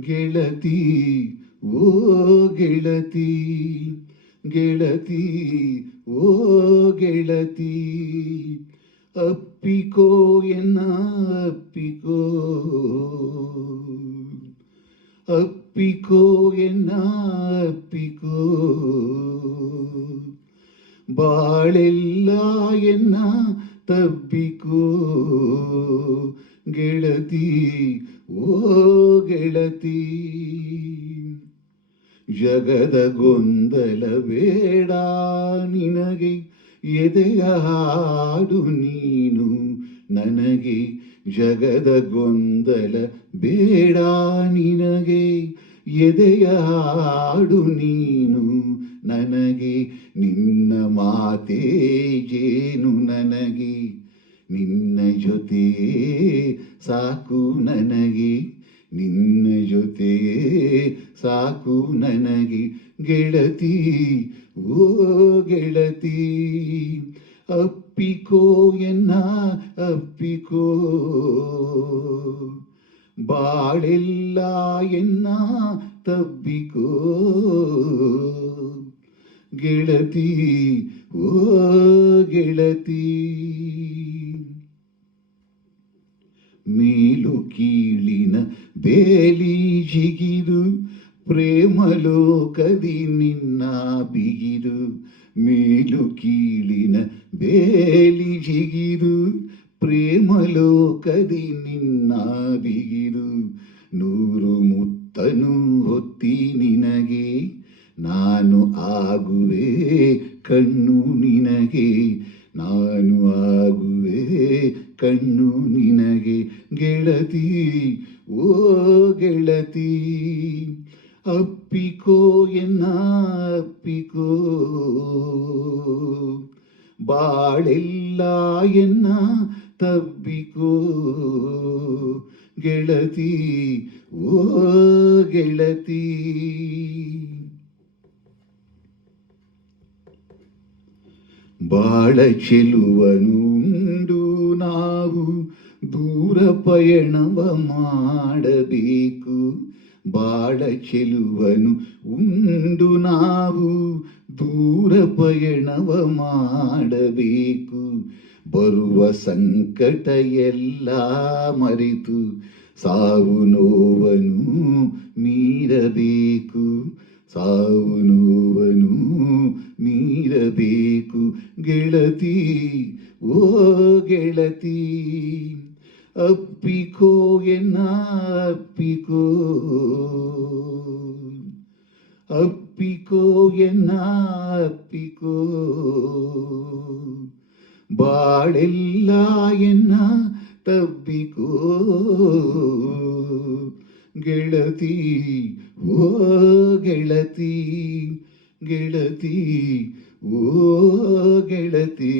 ಗೆಳತಿ, ಓ ಗೆಳತಿ ಗೆಳತಿ, ಓ ಗೆಳತಿ, ಅಪ್ಪಿಕೋ ಎನ್ನ ಅಪ್ಪಿಕೋ ಅಪ್ಪಿಕೋ ಎನ್ನ ಅಪ್ಪಿಕೋ, ಬಾಳೆಲ್ಲ ಎನ್ನ ತಬ್ಬಿಕೋ, ಗೆಳತಿ, ಓ ಜಗದ ಗೊಂದಲ ಬೇಡ ನಿನಗೆ ಎದೆಯ ಹಾಡು ನೀನು ನನಗೆ. ಜಗದ ಗೊಂದಲ ಬೇಡ ನಿನಗೆ ಎದೆಯ ಹಾಡು ನೀನು ನನಗೆ. ನಿನ್ನ ಮಾತೇ ಜೇನು ನನಗೆ? ನಿನ್ನ ಜೊತೆ ಸಾಕು ನನಗೆ. ನಿನ್ನ ಜೊತೆ ಸಾಕು ನನಗೆ ಗೆಳತಿ, ಓ ಗೆಳತಿ. ಅಪ್ಪಿಕೋ ಎನ್ನ ಅಪ್ಪಿಕೋ. ಬಾಳೆಲ್ಲ ಎನ್ನ ತಬ್ಬಿಕೋ. ಗೆಳತಿ, ಓ ಗೆಳತಿ. ಮೇಲು ಕೀಳಿನ ಬೇಲಿ ಜಿಗಿದು, ಪ್ರೇಮಲೋಕದಿ ನಿನ್ನ ಬಿಗಿದು, ಮೇಲು ಕೀಳಿನ ಬೇಲಿ ಜಿಗಿದು, ಪ್ರೇಮಲೋಕದಿ ನಿನ್ನ ಬಿಗಿದು. ನೂರು ಮುತ್ತನು ಹೊತ್ತಿ ನಿನಗೆ, ನಾನು ಆಗುವೆ ಕಣ್ಣು ನಿನಗೆ. ಕಣ್ಣು ನಿನಗೆ ಗೆಳತಿ ಓ ಗೆಳತಿ. ಅಪ್ಪಿಕೋ ಎನ್ನ ಅಪ್ಪಿಕೋ. ಬಾಳೆಲ್ಲ ಎನ್ನ ತಬ್ಬಿಕೋ. ಗೆಳತಿ ಓ ಗೆಳತಿ. ಬಾಳ ಚೆಲುವನುಂಡು ನಾವು ದೂರ ಪಯಣವ ಮಾಡಬೇಕು. ಬಾಳ ಚೆಲುವನು ಉಂಡು ನಾವು ದೂರ ಪಯಣವ ಮಾಡಬೇಕು. ಬರುವ ಸಂಕಟ ಎಲ್ಲ ಮರೆತು ಸಾವು ನೋವನು ಮೀರಬೇಕು. ಸಾವು ನೋವನು ಮೀರಬೇಕು ಗೆಳತಿ, ಓ ಗೆಳತಿ. ಅಪ್ಪಿಕೋ, ಎನ್ನ ಅಪ್ಪಿಕೋ. ಅಪ್ಪಿಕೋ, ಎನ್ನ ಅಪ್ಪಿಕೋ. ಬಾಳೆಲ್ಲ ಎನ್ನ ತಬ್ಬಿಕೋ. ಗೆಳತಿ, ಓ ಗೆಳತಿ. ಗೆಳತಿ ಓ ಗೆಳತಿ